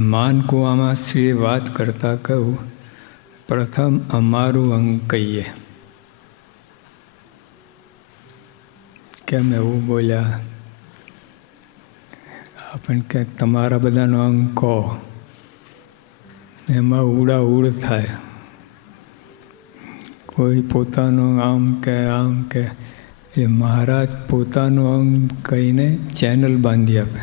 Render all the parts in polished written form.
માનકુવામાં શ્રી વાત કરતા કહ્યું, પ્રથમ અમારું અંગ કહીએ. કેમ એવું બોલ્યા? આપણને કે તમારા બધાનો અંગ કહો, એમાં ઉડાઉડ થાય. કોઈ પોતાનું આમ કે એ મહારાજ પોતાનું અંગ કહીને ચેનલ બાંધી આપે.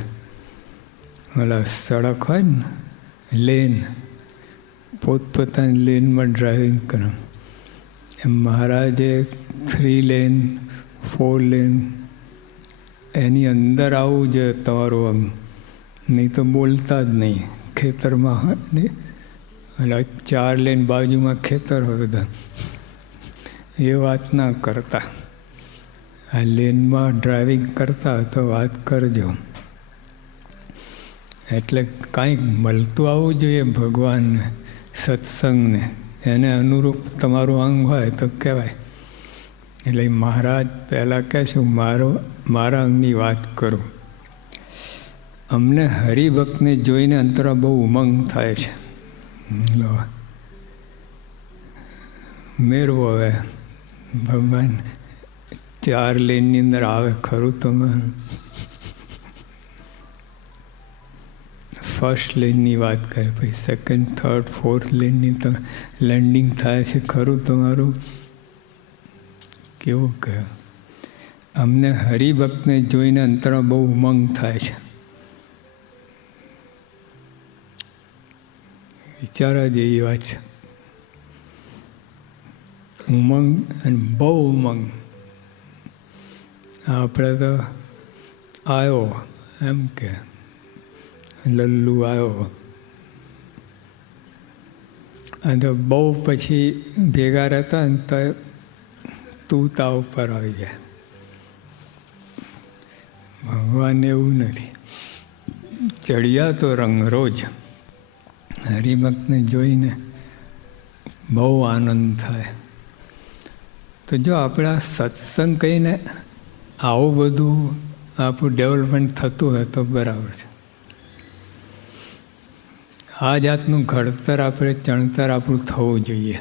ઓલા સડક હોય ને લેન, પોતપોતાની લેનમાં ડ્રાઇવિંગ કરે. એમ મહારાજે 3 લેન 4 લેન એની અંદર આવવું જોઈએ તમારું અંગ, નહીં તો બોલતા જ નહીં. ખેતરમાં હોય ને એટલે 4 લેન બાજુમાં ખેતર હોય બધા, એ વાત ના કરતા. આ લેનમાં ડ્રાઇવિંગ કરતા તો વાત કરજો. એટલે કાંઈક મળતું આવવું જોઈએ ભગવાનને, સત્સંગને, એને અનુરૂપ તમારું અંગ હોય તો કહેવાય. એટલે મહારાજ પહેલાં કહે છે, મારા અંગની વાત કરું. અમને હરિભક્તને જોઈને અંતરા બહુ ઉમંગ થાય છે. મેળવો હવે ભગવાન 4 લેનની અંદર આવે ખરું તમારું. ફર્સ્ટ લેનની વાત કરે, પછી 2nd 3rd 4th લેનની તો લેન્ડિંગ થાય છે ખરું તમારું. કેવું કહે? અમને હરિભક્તને જોઈને અંતરા બહુ ઉમંગ થાય છે. વિચારવા જેવી વાત છે. ઉમંગ અને બહુ ઉમંગ. આપણે તો આવ્યો એમ કે લલ્લુ આવ્યો, અને તો બહુ પછી ભેગા રહેતા ને તો તૂતા ઉપર આવી જાય. ભગવાન એવું નથી. ચડિયા તો રંગ રોજ. હરિભક્તને જોઈને બહુ આનંદ થાય. તો જો આપણે આ સત્સંગ કહીને આવું બધું આપણું ડેવલપમેન્ટ થતું હોય તો બરાબર છે. આ જાતનું ઘડતર આપણે ચણતર આપણું થવું જોઈએ.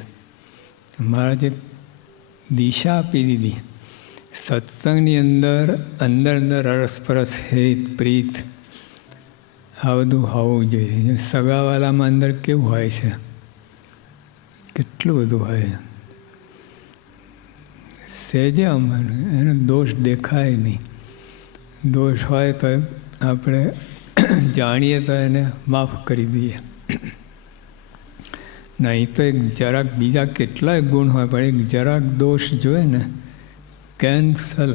મારા જે દિશા આપી દીધી, સત્સંગની અંદર રસપરસ હેત પ્રીત આ બધું હોવું જોઈએ. સગાવાલામાં અંદર કેવું હોય છે, કેટલું બધું હોય. સહેજે અમારે એનો દોષ દેખાય નહીં. દોષ હોય તો આપણે જાણીએ તો એને માફ કરી દઈએ. નહીં તો એક જરાક બીજા કેટલાય ગુણ હોય, પણ એક જરાક દોષ જોઈએ ને કેન્સલ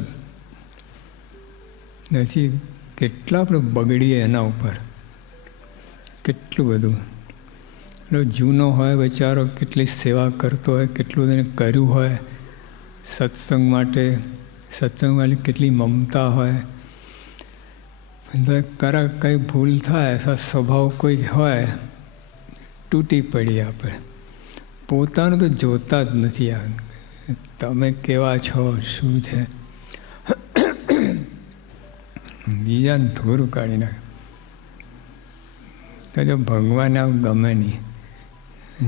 નથી. કેટલા આપણે બગડીએ એના ઉપર, કેટલું બધું. એટલે જૂનો હોય બચારો, કેટલી સેવા કરતો હોય, કેટલું એને કર્યું હોય સત્સંગ માટે, સત્સંગ વાળી કેટલી મમતા હોય. કંઈ ભૂલ થાય, એવા સ્વભાવ કોઈ હોય, તૂટી પડીએ આપણે. પોતાનું તો જોતા જ નથી. તમે કેવા છો, શું છે, બીજાને ધૂર કાઢી નાખે. તો જો ભગવાન આવું ગમે નહીં.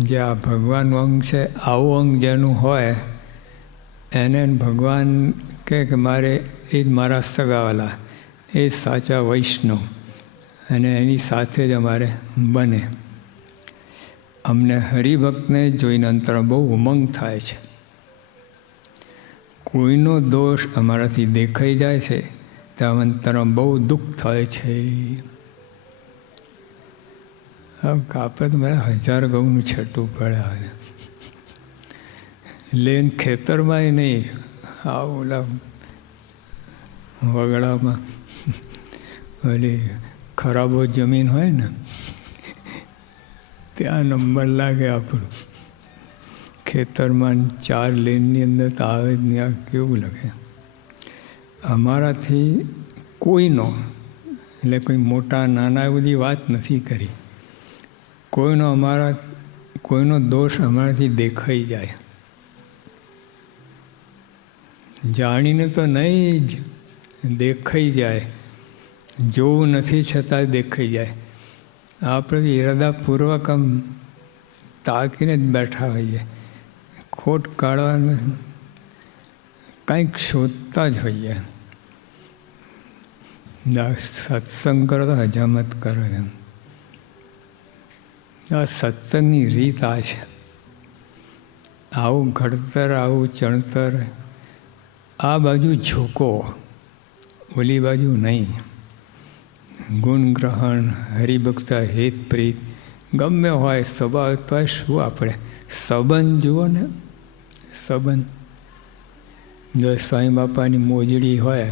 જે આ ભગવાનનું અંગ છે, આવું અંગ જેનું હોય એને ભગવાન કહે કે મારે એ જ મારા સગાવાલા, એ જ સાચા વૈષ્ણવ, અને એની સાથે જ અમારે બને. અમને હરિભક્તને જોઈને અંતર બહુ ઉમંગ થાય છે. કોઈનો દોષ અમારાથી દેખાઈ જાય છે તો અંતર બહુ દુઃખ થાય છે. આપણે તો મારે 1000 ઘઉંનું છઠ્ઠું પડે. લેન ખેતરમાંય નહીં, આ ઓલા વગડામાં ઓલી ખરાબો જમીન હોય ને ત્યાં નંબર લાગે આપણું. ખેતરમાં 4 લેનની અંદર તો આવે જ નહીં. આ કેવું લાગે. અમારાથી કોઈનો, એટલે કોઈ મોટા નાના એ બધી વાત નથી કરી, કોઈનો દોષ અમારાથી દેખાઈ જાય. જાણીને તો નહીં જ, દેખાઈ જાય. જોવું નથી છતાં દેખાઈ જાય. આપણે ઈરાદાપૂર્વક આમ તાકીને જ બેઠા હોઈએ, ખોટ કાઢવાનું કંઈક શોધતા જ હોઈએ. સત્સંગ કરો તો હજામત કરો એમ. આ સત્સંગની રીત આ છે. આવું ઘડતર, આવું ચણતર, આ બાજુ ઝૂકો, ઓલી બાજુ નહીં. ગુણગ્રહણ, હરિભક્ત, હિત પ્રીત ગમે હોય, સ્વભાવ તો શું આપણે સંબંધ જુઓ ને. સંબંધ જો સાંઈ બાપાની મોજડી હોય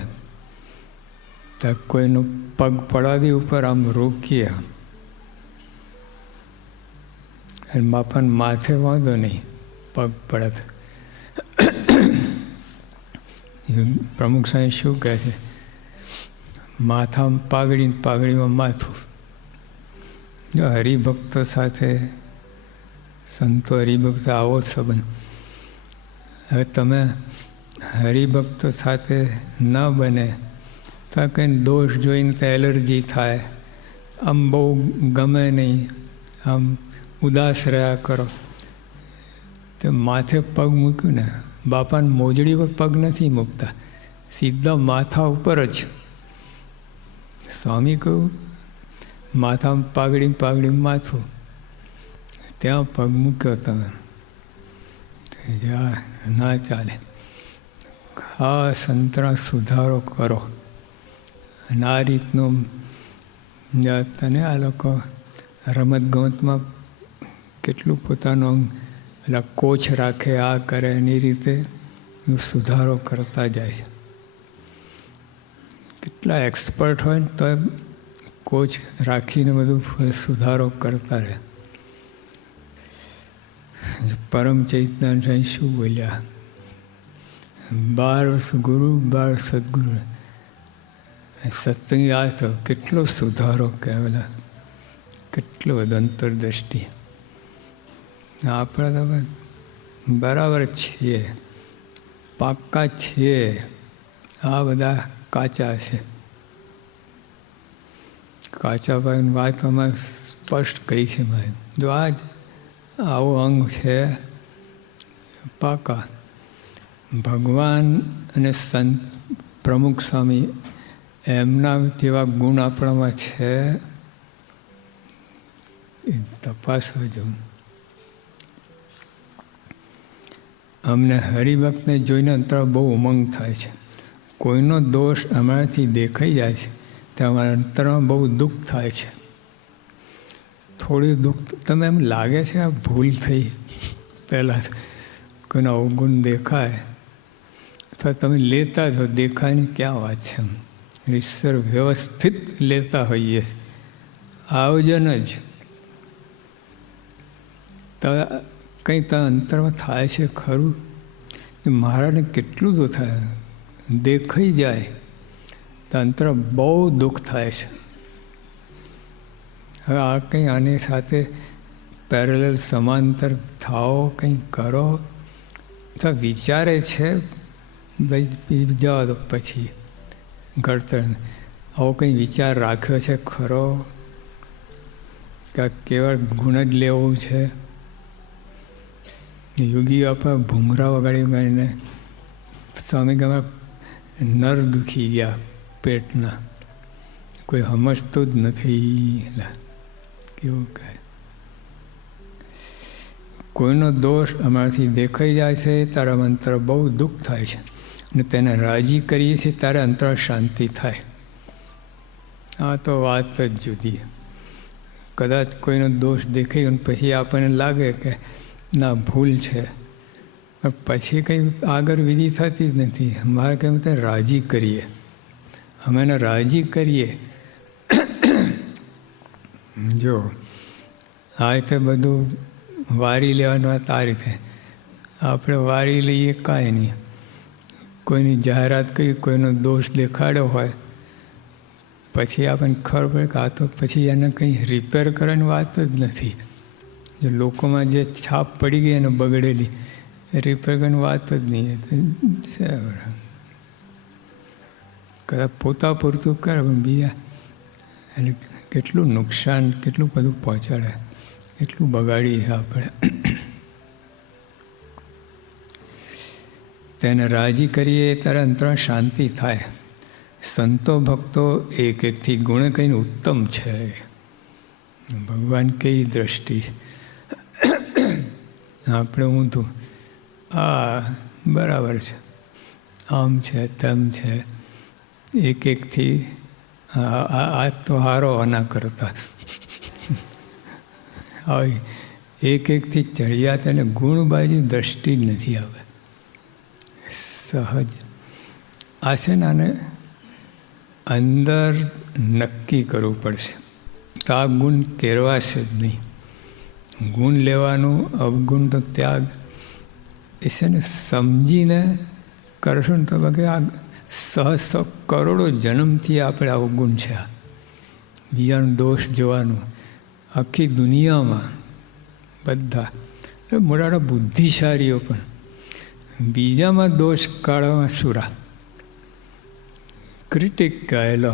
તો કોઈનો પગ પડાવી ઉપર આમ રોકીએ, અને બાપાને માથે વાંધો નહીં, પગ પડે. પ્રમુખ સાહેબ શું કહે છે? માથામાં પાઘડી, પાઘડીમાં માથું. જો હરિભક્તો સાથે, સંતો હરિભક્તો આવો જ સંબંધ. હવે તમે હરિભક્તો સાથે ન બને તો કંઈ દોષ જોઈને તો એલર્જી થાય, આમ બહુ ગમે નહીં, આમ ઉદાસ રહ્યા કરો. તો માથે પગ મૂક્યું ને, બાપાને મોજડી પર પગ નથી મૂકતા, સીધા માથા ઉપર જ. સ્વામી કહ્યું માથામાં પાઘડી, પાઘડી માથું, ત્યાં પગ મૂક્યો તમે, ના ચાલે. ખાસ અંતરા સુધારો કરો. અને આ રીતનું તને આ લોકો રમતગમતમાં કેટલું પોતાનું એટલે કોચ રાખે, આ કરે, એની રીતે સુધારો કરતા જાય છે. કેટલા એક્સપર્ટ હોય ને તો કોચ રાખીને બધું સુધારો કરતા રહે. પરમ ચૈતન્ય શું બોલ્યા? 12 વર્ષ ગુરુ, 12 સદગુરુ. સત્સંગી આ તો કેટલો સુધારો કહેવાય, કેટલો બધો અંતરદ્રષ્ટિ. આપણે તો બરાબર છીએ, પાક્કા છીએ, આ બધા કાચા છે. કાચા ભાઈની વાત અમે સ્પષ્ટ કહી છે. ભાઈ જો આજ આવું અંગ છે પાકા. ભગવાન અને સંત પ્રમુખ સ્વામી એમના જેવા ગુણ આપણામાં છે એ તપાસવા જવું. અમને હરિભક્તને જોઈને અંતર બહુ ઉમંગ થાય છે. કોઈનો દોષ અમારાથી દેખાઈ જાય છે તો અમારા અંતરમાં બહુ દુઃખ થાય છે. થોડું દુઃખ તમે એમ લાગે છે આ ભૂલ થઈ, પહેલાં કોઈનો અવગુણ દેખાય તો તમે લેતા જ હો, દેખાય ને ક્યાં વાત છે. રીતસર વ્યવસ્થિત લેતા હોઈએ છીએ. આયોજન જ તો કંઈ ત્યાં અંતરમાં થાય છે ખરું. મારાને કેટલું તો થાય, દેખાઈ જાય તો અંતર બહુ દુઃખ થાય છે. હવે આ કંઈ આની સાથે પેરેલલ સમાંતર થાઓ, કંઈ કરો તો વિચારે છે ભાઈ જવા દો, પછી ઘડતર આવો કંઈ વિચાર રાખ્યો છે ખરો કે કેવળ ગુણ જ લેવું છે? યોગી બાપા ભૂંગરા વગાડી વગાડીને સ્વામી ગમા નર દુખી ગયા પેટના, કોઈ સમજતું જ નથી. કેવું કહે, કોઈનો દોષ અમારાથી દેખાઈ જાય છે તારા અંતર બહુ દુઃખ થાય છે, અને તેને રાજી કરીએ છીએ ત્યારે અંતર શાંતિ થાય. આ તો વાત જ જુદી. કદાચ કોઈનો દોષ દેખાય અને પછી આપણને લાગે કે ના ભૂલ છે, પછી કંઈ આગળ વિધિ થતી જ નથી. અમારે કંઈ તેને રાજી કરીએ, અમે એને રાજી કરીએ. જો આ રીતે બધું વારી લેવાની વાત આ રીતે. આપણે વારી લઈએ કાંઈ નહીં. કોઈની જાહેરાત કરી, કોઈનો દોષ દેખાડ્યો હોય, પછી આપણને ખબર પડે કે આ તો પછી એને કંઈ રિપેર કરવાની વાત જ નથી. જો લોકોમાં જે છાપ પડી ગઈ એને બગડેલી, રિપેર કરવાની વાત જ નહીં. કદાચ પોતા પૂરતું કરે પણ બીજા એટલે કેટલું નુકસાન, કેટલું બધું પહોંચાડે, કેટલું બગાડીએ આપણે. તેને રાજી કરીએ ત્યારે અંતરમાં શાંતિ થાય. સંતો ભક્તો એક એકથી ગુણ કહીને ઉત્તમ છે. ભગવાન કઈ દ્રષ્ટિ, આપણે ઊંધું, બરાબર છે, આમ છે તેમ છે, એક એકથી આ તો હારો આના કરતા આવી એક એકથી ચડિયા તેને ગુણબાજી દ્રષ્ટિ જ નથી આવે. સહજ આ છે ને, આને અંદર નક્કી કરવું પડશે. તો આ ગુણ કેળવાશે જ નહીં. ગુણ લેવાનું, અવગુણ તો ત્યાગ એ છે ને, સમજીને કરશો ને તો કે આ સહસ્ર કરોડો જન્મથી આપણે અવગુણ છે. આ બીજાનો દોષ જોવાનું, આખી દુનિયામાં બધા મોટા મોટા બુદ્ધિશાળીઓ પણ બીજામાં દોષ કાઢવામાં સુરા, ક્રિટિક કહેલો,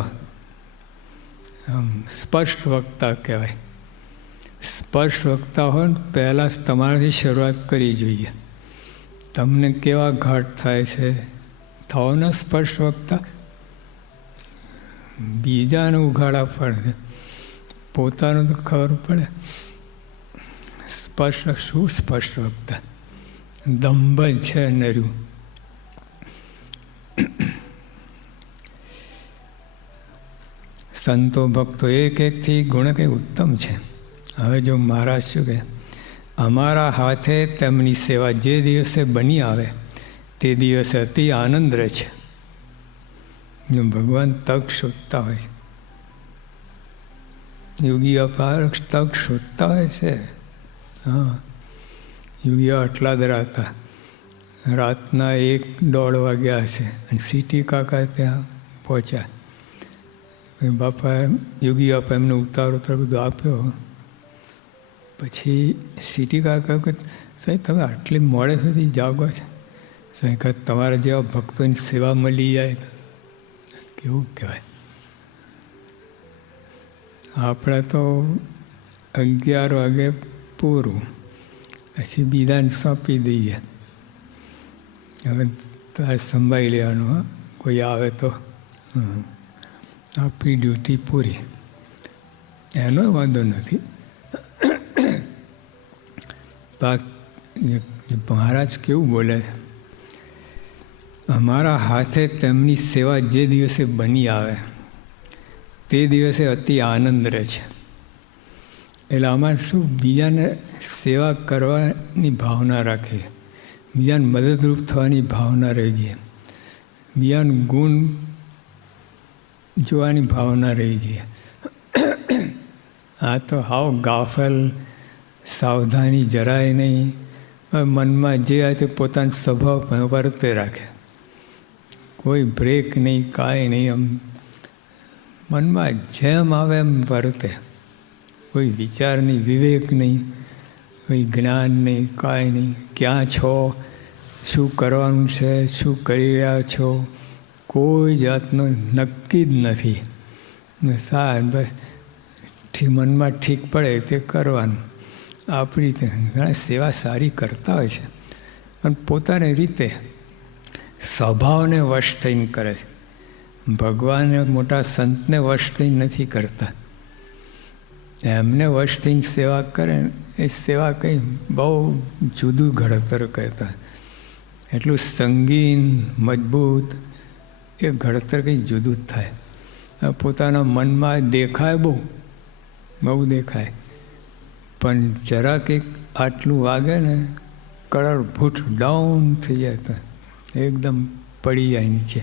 સ્પષ્ટ વક્તા કહેવાય. સ્પષ્ટ વક્તા હોય ને પહેલાં તમારાથી શરૂઆત કરવી જોઈએ. તમને કેવા ઘાટ થાય છે, થાઓ ને સ્પષ્ટ વક્તા. બીજાને ઉઘાડા પડે, પોતાનું તો ખબર પડે. સ્પષ્ટ શું સ્પષ્ટ વક્તા? દંભ છે નર્યું. સંતો ભક્તો એક એકથી ગુણ કંઈ ઉત્તમ છે. હવે જો મહારાજ શું કહે, અમારા હાથે તેમની સેવા જે દિવસે બની આવે તે દિવસે અતિ આનંદ રહે છે. ભગવાન તક શોધતા હોય, યોગીઓ તક શોધતા હોય છે. હા, યોગીઓ આટલા હતા, રાતના 1-1:30 વાગ્યા હશે અને સિટી કાકા ત્યાં પહોંચ્યા. બાપા યોગી બાપા એમને ઉતાર બધું આપ્યો. પછી સિટી કાકા કહે, સાહેબ તમે આટલી મોડે સુધી જાગો છો? સાહેબ કહે, તમારા જેવા ભક્તોની સેવા મળી જાય તો કેવું કહેવાય. આપણે તો 11 વાગે પૂરું, પછી બીજાને સોંપી દઈએ. હવે તારે સંભાળી લેવાનું. હા, કોઈ આવે તો આપણી ડ્યુટી પૂરી, એનો વાંધો નથી. મહારાજ કેવું બોલે છે, અમારા હાથે તેમની સેવા જે દિવસે બની આવે તે દિવસે અતિ આનંદ રહે છે. એટલે આમાં શું, બીજાને સેવા કરવાની ભાવના રાખીએ, બીજાને મદદરૂપ થવાની ભાવના રહી છે, બીજાનું ગુણ જોવાની ભાવના રહી છે. આ તો હાવ ગાફલ, સાવધાની જરાય નહીં, મનમાં જે આવે તે પોતાનો સ્વભાવ વર્તે રાખે, કોઈ બ્રેક નહીં, કાંઈ નહીં, આમ મનમાં જેમ આવે એમ વર્તે, કોઈ વિચાર નહીં, વિવેક નહીં, કોઈ જ્ઞાન નહીં, કાંઈ નહીં. ક્યાં છો, શું કરવાનું છે, શું કરી રહ્યા છો, કોઈ જાતનું નક્કી જ નથી. બસ મનમાં ઠીક પડે તે કરવાનું. આપણી રીતે ઘણા સેવા સારી કરતા હોય છે, પણ પોતાની રીતે સ્વભાવને વશ થઈને કરે છે. ભગવાનને, મોટા સંતને વશ થઈને નથી કરતા. એમને વશ થઈને સેવા કરે એ સેવા કંઈ બહુ જુદું ઘડતર કહેતા. એટલું સંગીન, મજબૂત એ ઘડતર કંઈ જુદું જ થાય. પોતાના મનમાં દેખાય, બહુ દેખાય, પણ જરાક એક આટલું વાગે ને કળર ભૂટ ડાઉન થઈ જાય તો એકદમ પડી જાય નીચે.